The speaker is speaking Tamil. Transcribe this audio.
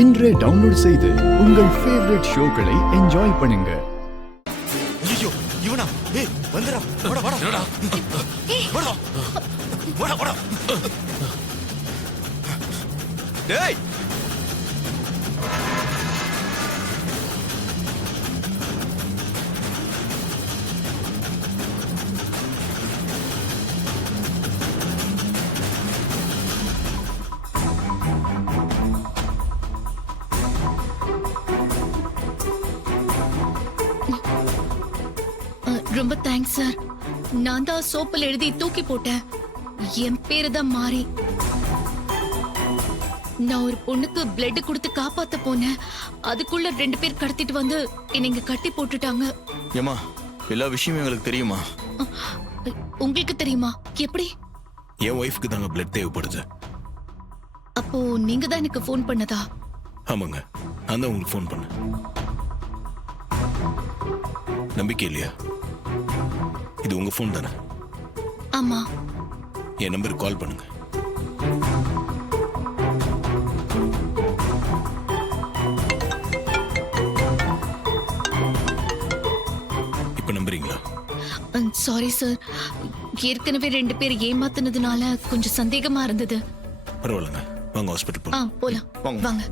இன்றே டவுன்லோட் செய்து உங்கள் ஃபேவரட் ஷோக்களை என்ஜாய் பண்ணுங்க. ஐயோ இவனா ஏய் வந்துடா வாடா வாடா வாடா வாடா வாடா வாடா டேய் ரொம்ப தேங்க்ஸ் சார். நான் தான் சோப்பில் எழுதி தூக்கி போட்டேன். என் பேரு தான் மாறி. நான் ஒரு பொண்ணுக்கு பிளட் கொடுத்து காப்பாத்த போனேன். அதுக்குள்ள 2 பேர் கடத்திட்டு வந்து என்னை கட்டி போட்டுட்டாங்க. ஏமா எல்லா விஷயமும் எங்களுக்கு தெரியுமா? உங்களுக்கு தெரியுமா? எப்படி? என் ஒய்ஃப்க்கு தாங்க பிளட் தேவைப்படுது. அப்போ நீங்க தான் எனக்கு ஃபோன் பண்ணதா? ஆமாங்க, நான் தான் உங்களுக்கு ஃபோன் பண்ணேன். நம்பிக்கை இல்லையா? இது உங்க ஃபோன் தானே? ஆமா. என் நம்பருக்கு கால் பண்ணுங்க. இப்ப நம்புறீங்களா? சாரி சார், ஏற்கனவே 2 பேர் ஏமாத்துனதுனால கொஞ்சம் சந்தேகமா இருந்தது. பரவாயில்லைங்க, வாங்க ஹாஸ்பிட்டல் போலாம். போலாம் வாங்க. வாங்க.